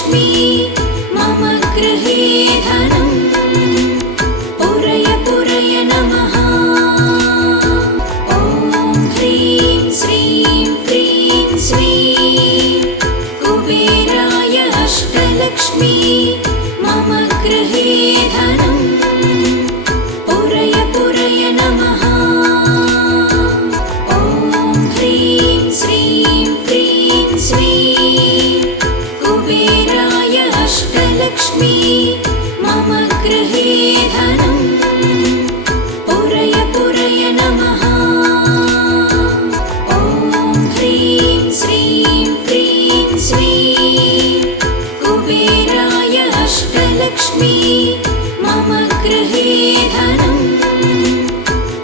अष्टलक्ष्मी मम गृहे धनम् पूरय पूरय नमः। ॐ ह्रीं श्रीं क्रीं श्रीं कुबेराय अष्टलक्ष्मी मम गृहे धनम् पूरय पूरय नमः। ॐ ह्रीं श्रीं क्रीं श्रीं कुबेराय अष्टलक्ष्मी मम गृहे धनम् पूरय पूरय नमः। ॐ ह्रीं श्रीं क्रीं श्रीं कुबेराय अष्टलक्ष्मी मम गृहे धनम्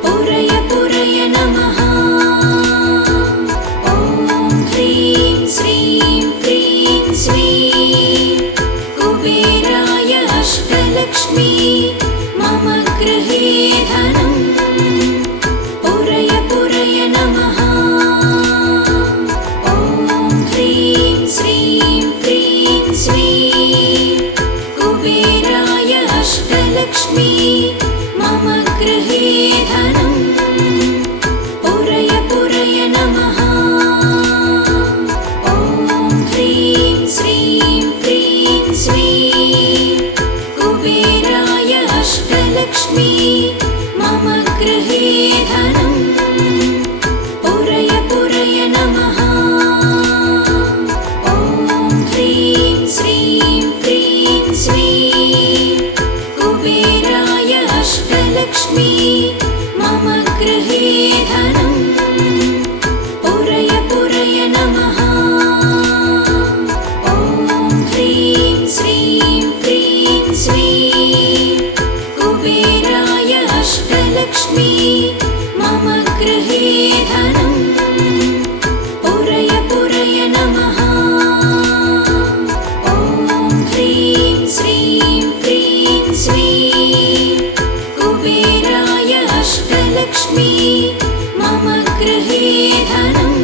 पूरय पूरय नमः। ॐ ह्रीं श्रीं क्रीं श्रीं कुबेराय अष्टलक्ष्मी मम गृहे धनम् पूरय पूरय नमः। ॐ ह्रीं श्रीं क्रीं श्रीं कुबेराय अष्टलक्ष्मी मम गृहे धनम् पूरय पूरय नमः। ॐ ह्रीं श्रीं क्रीं श्रीं कुबेराय अष्टलक्ष्मी मम गृहे धनम् पूरय पूरय नमः। ॐ ह्रीं श्रीं क्रीं श्रीं कुबेराय अष्टलक्ष्मी मम गृहे धनम् पूरय पूरय नमः। ॐ ह्रीं श्रीं क्रीं श्रीं कुबेराय अष्टलक्ष्मी मम गृहे धनम् पूरय पूरय नमः। ॐ ह्रीं श्रीं क्रीं श्रीं कुबेराय अष्टलक्ष्मी मम गृहे धनम्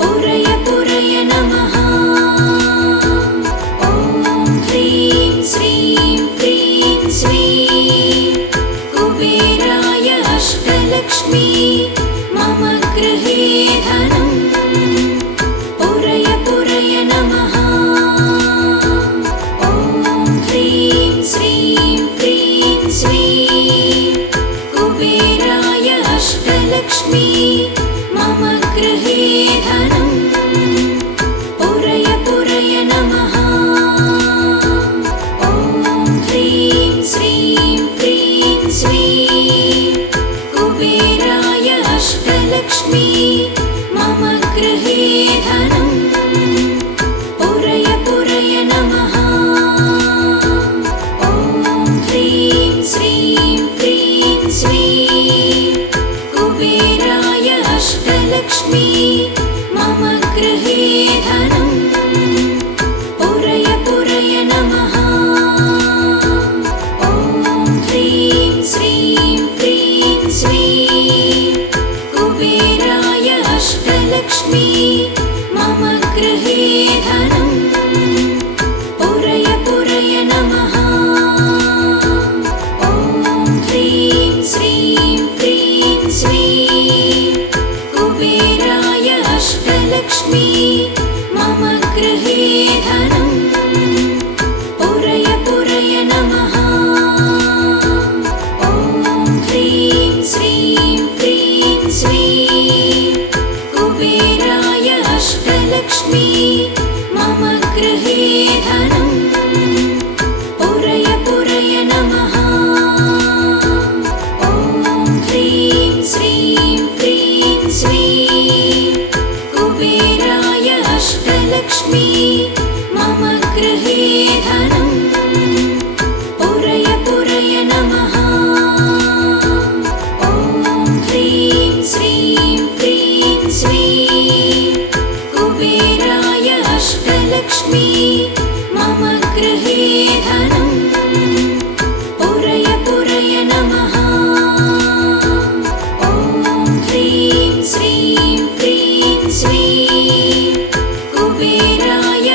पूरय पूरय नमः। ॐ ह्रीं श्रीं क्रीं श्रीं कुबेराय अष्टलक्ष्मी मम गृहे धनम् पूरय पूरय नमः। ॐ ह्रीं श्रीं क्रीं श्रीं कुबेराय अष्टलक्ष्मी मम गृहे धनम् पूरय पूरय नमः। ॐ ह्रीं श्रीं क्रीं श्रीं कुबेराय अष्टलक्ष्मी मम गृहे धनम् पूरय पूरय नमः। ॐ ह्रीं श्रीं क्रीं श्रीं कुबेराय अष्टलक्ष्मी मम गृहे धनम् पूरय पूरय नमः। ॐ ह्रीं श्रीं क्रीं श्रीं कुबेराय अष्टलक्ष्मी मम गृहे धनम् पूरय पूरय नमः। ॐ ह्रीं श्रीं क्रीं श्रीं कुबेराय अष्टलक्ष्मी मम गृहे धनम् पूरय पूरय नमः। ॐ ह्रीं श्रीं क्रीं श्रीं कुबेराय अष्टलक्ष्मी मम गृहे धनम् पूरय पूरय नमः। ॐ ह्रीं श्रीं क्रीं श्रीं कुबेराय अष्टलक्ष्मी मम गृहे धनम् पूरय पूरय नमः। ॐ ह्रीं श्रीं क्रीं श्रीं कुबेराय अष्टलक्ष्मी मम गृहे धनम् पूरय पूरय नमः। ॐ ह्रीं श्रीं क्रीं श्रीं कुबेराय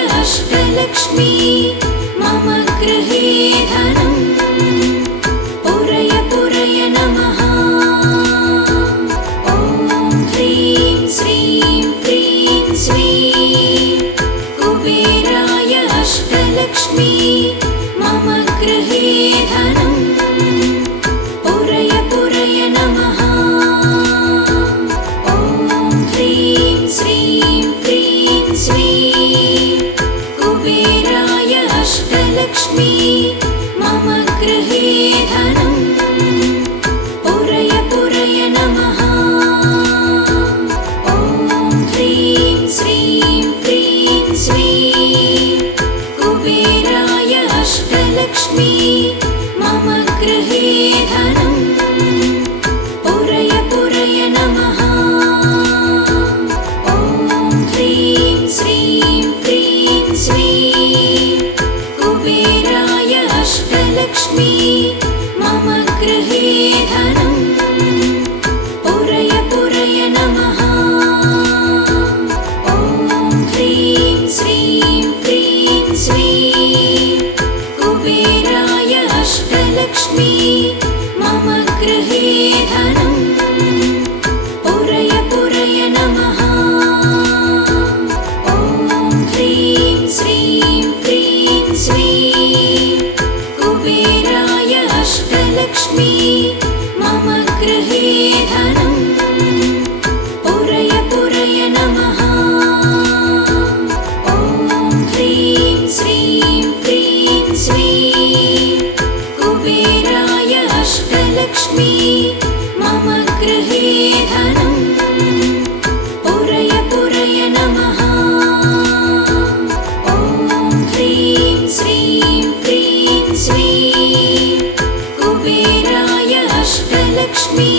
अष्टलक्ष्मी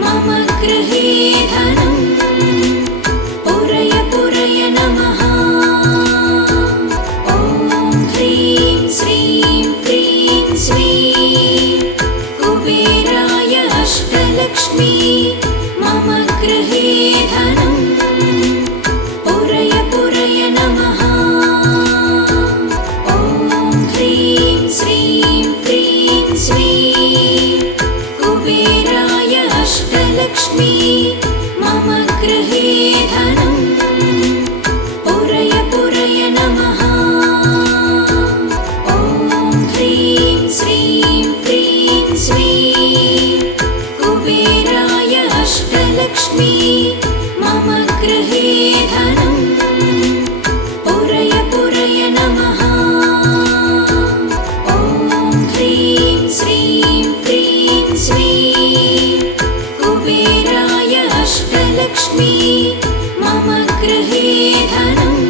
मम गृहे धनम् पुरय पुरय नमः। ॐ ह्रीं श्रीं क्रीं श्रीं कुबेराय अष्टलक्ष्मी मम गृहे धनम् पुरय पुरय नमः। ॐ ह्रीं श्रीं क्रीं श्रीं कुबेराय अष्टलक्ष्मी मम गृहे धनम् पुरय पुरय नमः। ॐ ह्रीं श्रीं क्रीं श्रीं कुबेराय अष्टलक्ष्मी मम गृहे धनम् पुरय पुरय नमः। ॐ ह्रीं श्रीं क्रीं श्रीं कुबेराय अष्टलक्ष्मी मम गृहे धनम्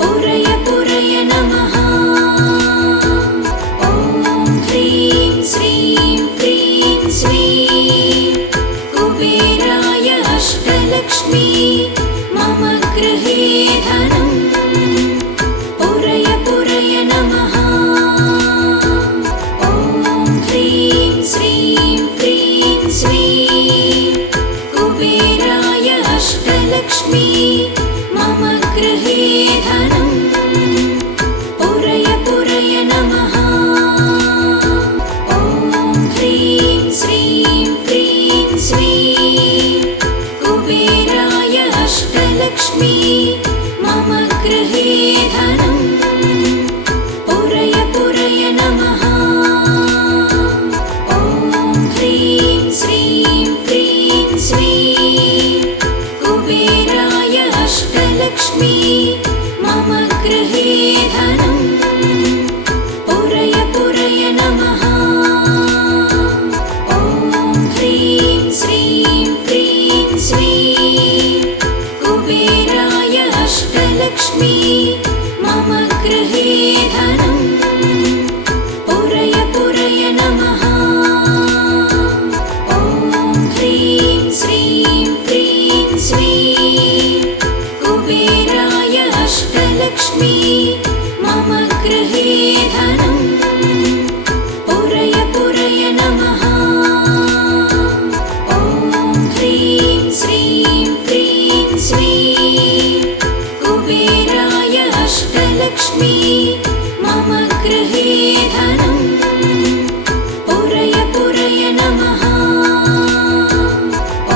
पुरय पुरय नमः। ॐ ह्रीं श्रीं क्रीं श्रीं कुबेराय अष्टलक्ष्मी मम गृहे धनम् पुरय पुरय नमः। ॐ ह्रीं श्रीं क्रीं श्रीं कुबेराय अष्टलक्ष्मी मम गृहे धनम् पुरय पुरय नमः। ॐ ह्रीं श्रीं क्रीं श्रीं कुबेराय अष्टलक्ष्मी मम गृहे धनम् पुरय पुरय नमः। ॐ ह्रीं श्रीं क्रीं श्रीं कुबेराय अष्टलक्ष्मी मम गृहे धनम् पुरय पुरय नमः। ॐ ह्रीं श्रीं क्रीं श्रीं कुबेराय अष्टलक्ष्मी मम गृहे धनम् पुरय पुरय नमः। ॐ ह्रीं श्रीं क्रीं श्रीं कुबेराय अष्टलक्ष्मी मम गृहे धनम् पुरय पुरय नमः। ॐ ह्रीं श्रीं क्रीं श्रीं कुबेराय अष्टलक्ष्मी मम गृहे धनम् पुरय पुरय नमः।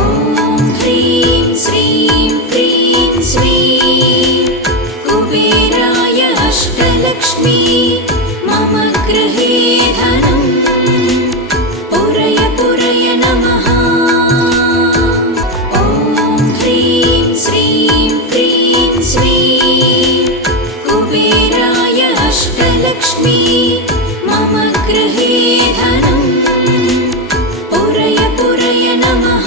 ॐ ह्रीं श्रीं क्रीं श्रीं कुबेराय अष्टलक्ष्मी मम गृहे धनम् पुरय पुरय नमः। ॐ ह्रीं श्रीं क्रीं श्रीं कुबेराय अष्टलक्ष्मी मम गृहे धनम् पुरय पुरय नमः।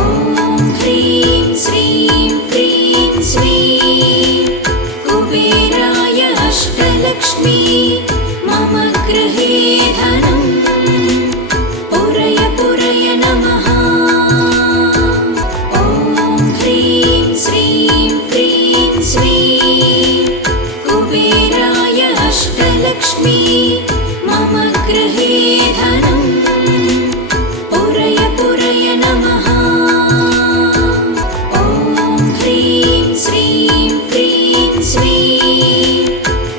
ॐ ह्रीं श्रीं क्रीं श्रीं कुबेराय अष्टलक्ष्मी मम गृहे धनम् पुरय पुरय नमः। ॐ ह्रीं श्रीं क्रीं श्रीं कुबेराय अष्टलक्ष्मी मम गृहे धनम् पुरय पुरय नमः। ॐ ह्रीं श्रीं क्रीं श्रीं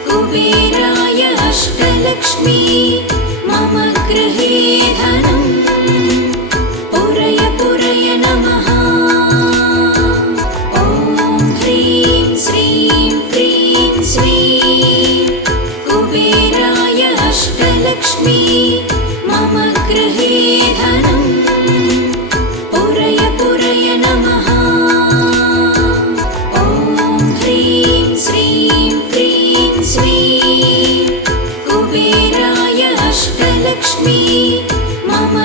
कुबेराय अष्टलक्ष्मी मम गृहे धनम् पुरय पुरय नमः। ॐ ह्रीं श्रीं क्रीं श्रीं कुबेराय अष्टलक्ष्मी मम गृहे धनम् पुरय पुरय नमः। ॐ ह्रीं श्रीं क्रीं श्रीं कुबेराय अष्टलक्ष्मी मम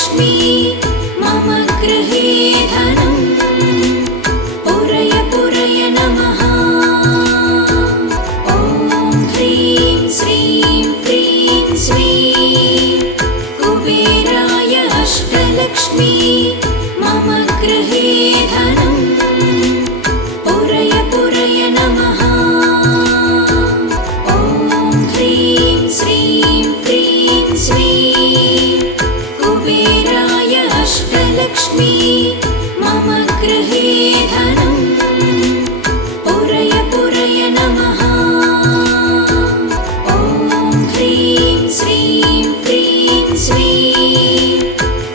अष्टलक्ष्मी मम गृहे धनं पुरय पुरय नमः। ॐ ह्रीं श्रीं क्रीं श्रीं कुबेराय अष्टलक्ष्मी मम गृहे धनं पुरय पुरय नमः। ॐ ह्रीं श्रीं क्रीं श्रीं कुबेराय अष्टलक्ष्मी मम गृहे धनं पुरय पुरय नमः। ॐ ह्रीं श्रीं क्रीं श्रीं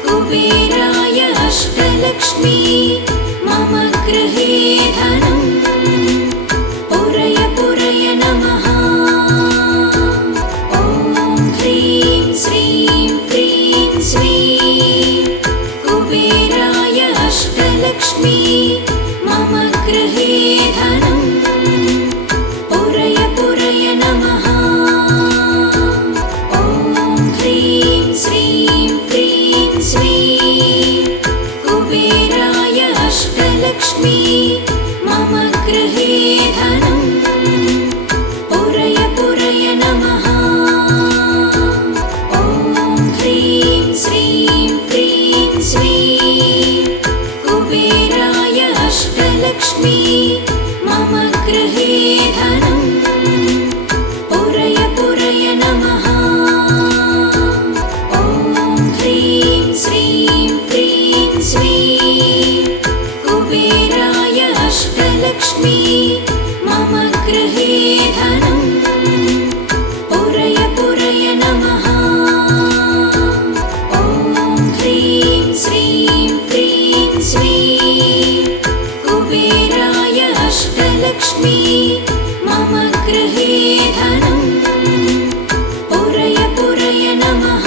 कुबेराय अष्टलक्ष्मी मम गृहे धनं पुरय पुरय नमः। ॐ ह्रीं श्रीं क्रीं श्रीं कुबेराय अष्टलक्ष्मी मम गृहे धनं पुरय पुरय नमः। ॐ ह्रीं श्रीं क्रीं श्रीं कुबेराय अष्टलक्ष्मी मम गृहे धनं पुरय पुरय नमः। ॐ ह्रीं श्रीं क्रीं श्रीं कुबेराय अष्टलक्ष्मी मम गृहे धनं पुरय पुरय नमः। ॐ ह्रीं श्रीं क्रीं श्रीं कुबेराय अष्टलक्ष्मी मम गृहे धनं पुरय पुरय नमः। ॐ ह्रीं श्रीं क्रीं श्रीं कुबेराय अष्टलक्ष्मी मम गृहे धनं पुरय पुरय नमः।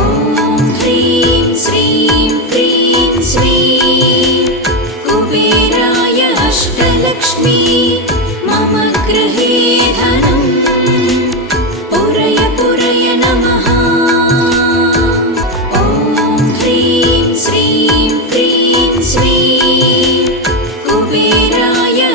ॐ ह्रीं श्रीं क्रीं श्रीं कुबेराय अष्टलक्ष्मी मम गृहे धनं पुरय पुरय नमः। ॐ ह्रीं श्रीं क्रीं श्रीं कुबेराय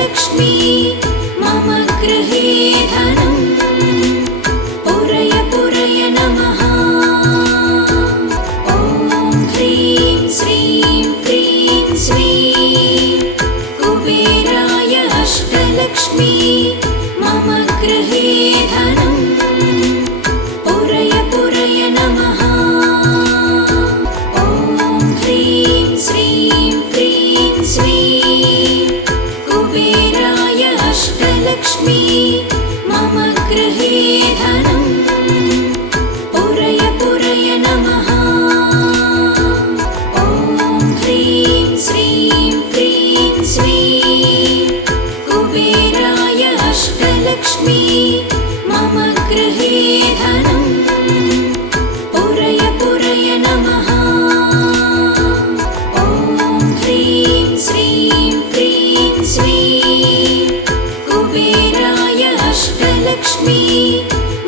अष्टलक्ष्मी मम गृहे धनं पुरय पुरय नमः। ॐ ह्रीं श्रीं क्रीं श्रीं कुबेराय अष्टलक्ष्मी मम गृहे धनं पुरय पुरय नमः। ॐ ह्रीं श्रीं क्रीं श्रीं कुबेराय अष्टलक्ष्मी मम गृहे धनं पुरय पुरय नमः। ॐ ह्रीं श्रीं क्रीं श्रीं कुबेराय अष्टलक्ष्मी मम गृहे धनं पुरय पुरय नमः। ॐ ह्रीं श्रीं क्रीं श्रीं कुबेराय अष्टलक्ष्मी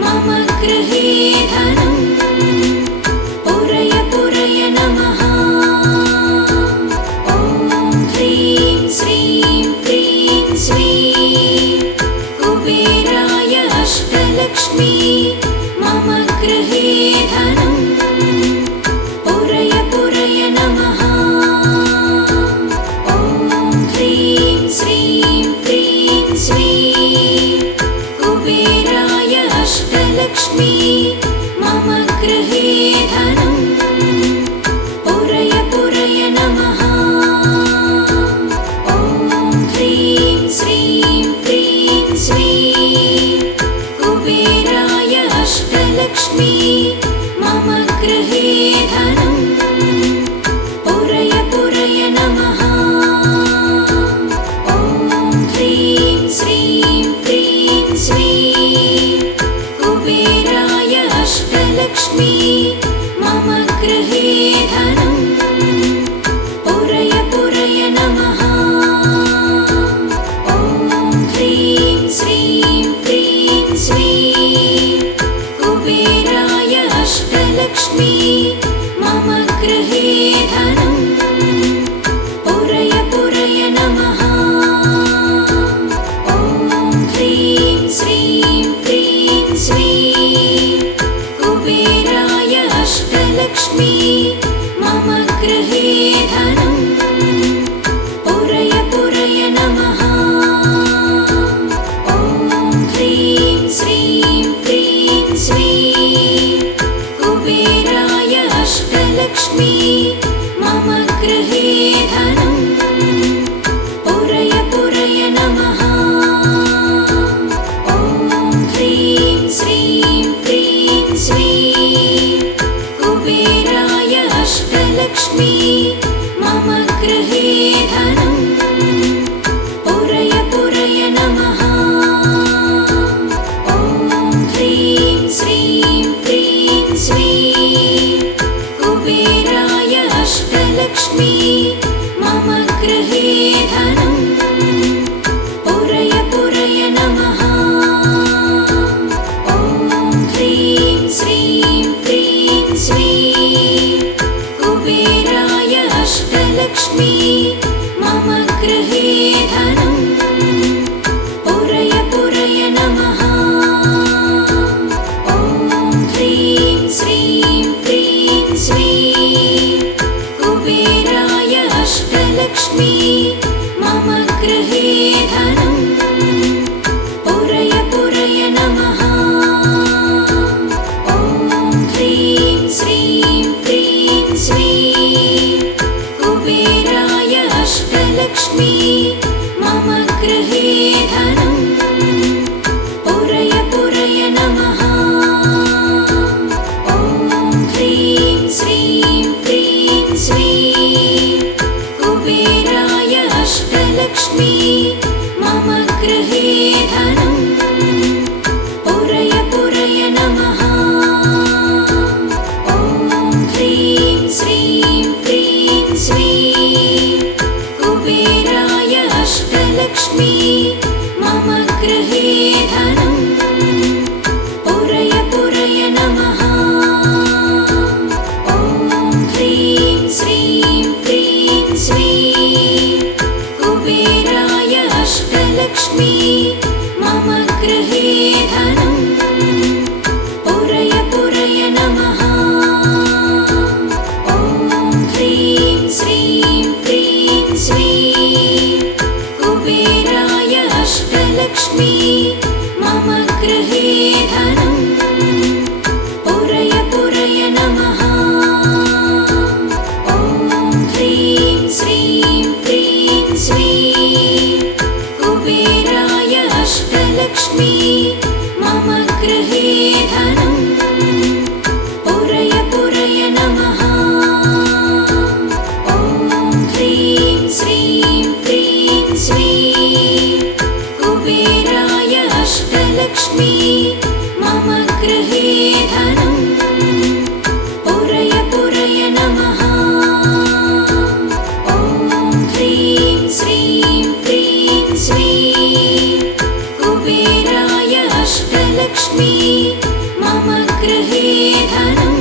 मम गृहे धनं पुरय पुरय नमः। ॐ ह्रीं श्रीं क्रीं श्रीं कुबेराय अष्टलक्ष्मी मम गृहे धनं पुरय पुरय नमः। ॐ ह्रीं श्रीं क्रीं श्रीं कुबेराय अष्टलक्ष्मी मम गृहे धनं पुरय पुरय नमः। ॐ ह्रीं श्रीं क्रीं श्रीं कुबेराय अष्टलक्ष्मी मम गृहे धनं पुरय पुरय नमः। ॐ ह्रीं श्रीं क्रीं श्रीं कुबेराय अष्टलक्ष्मी मम गृहे धनं पुरय पुरय नमः। ॐ ह्रीं श्रीं क्रीं श्रीं कुबेराय अष्टलक्ष्मी मम गृहे धनं पुरय पुरय नमः। ॐ ह्रीं श्रीं क्रीं श्रीं कुबेराय अष्टलक्ष्मी मम गृहे धनं पुरय पुरय नमः। ॐ ह्रीं श्रीं क्रीं श्रीं कुबेराय अष्टलक्ष्मी मम गृहे धनं पुरय पुरय नमः। ॐ ह्रीं श्रीं क्रीं श्रीं कुबेराय अष्टलक्ष्मी मम गृहे धनं पुरय पुरय नमः। ॐ ह्रीं श्रीं क्रीं श्रीं कुबेराय अष्टलक्ष्मी मम गृहे धनं पुरय पुरय नमः। ॐ ह्रीं श्रीं क्रीं श्रीं कुबेराय अष्टलक्ष्मी मम गृहे धनं पुरय पुरय नमः। ॐ ह्रीं श्रीं क्रीं श्रीं कुबेराय अष्टलक्ष्मी मम गृहे धनं पुरय पुरय नमः। ॐ ह्रीं श्रीं क्रीं श्रीं कुबेराय अष्टलक्ष्मी मम गृहे धनं पुरय पुरय नमः। ॐ ह्रीं श्रीं क्रीं श्रीं कुबेराय अष्टलक्ष्मी मम गृहे धनं पुरय पुरय नमः। ॐ ह्रीं श्रीं क्रीं श्रीं कुबेराय अष्टलक्ष्मी मम गृहे धनं पुरय पुरय नमः। ॐ ह्रीं श्रीं क्रीं श्रीं कुबेराय अष्टलक्ष्मी मम गृहे धनं पुरय पुरय नमः। ॐ ह्रीं श्रीं क्रीं श्रीं कुबेराय अष्टलक्ष्मी मम गृहे धनं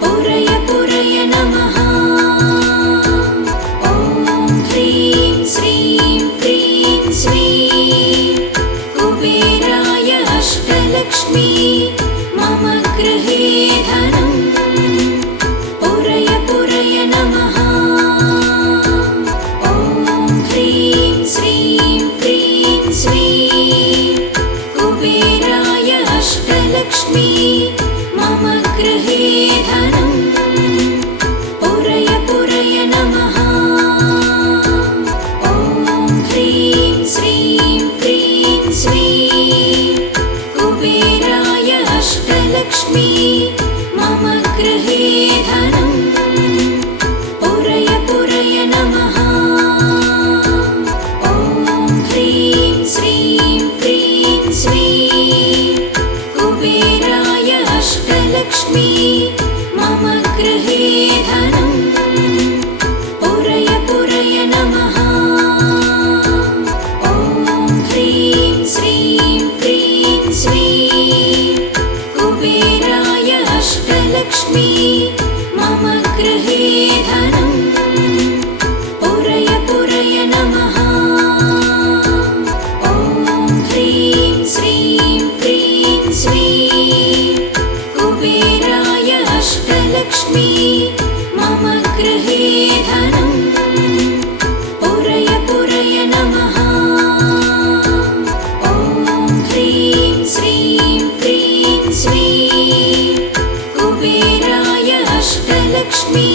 पुरय पुरय नमः। ॐ ह्रीं श्रीं क्रीं श्रीं कुबेराय अष्टलक्ष्मी मम गृहे धनं पुरय पुरय नमः। ॐ ह्रीं श्रीं क्रीं श्रीं कुबेराय अष्टलक्ष्मी मम गृहे धनं पुरय पुरय नमः। ॐ ह्रीं श्रीं क्रीं श्रीं कुबेराय अष्टलक्ष्मी मम गृहे धनं पुरय पुरय नमः। ॐ ह्रीं श्रीं क्रीं श्रीं कुबेराय अष्टलक्ष्मी मम गृहे धनं पुरय पुरय नमः। ॐ ह्रीं श्रीं क्रीं श्रीं कुबेराय अष्टलक्ष्मी मम गृहे धनं पुरय पुरय नमः। ॐ ह्रीं श्रीं क्रीं श्रीं कुबेराय अष्टलक्ष्मी मम गृहे धनं पुरय पुरय नमः। ॐ ह्रीं श्रीं क्रीं श्रीं कुबेराय अष्टलक्ष्मी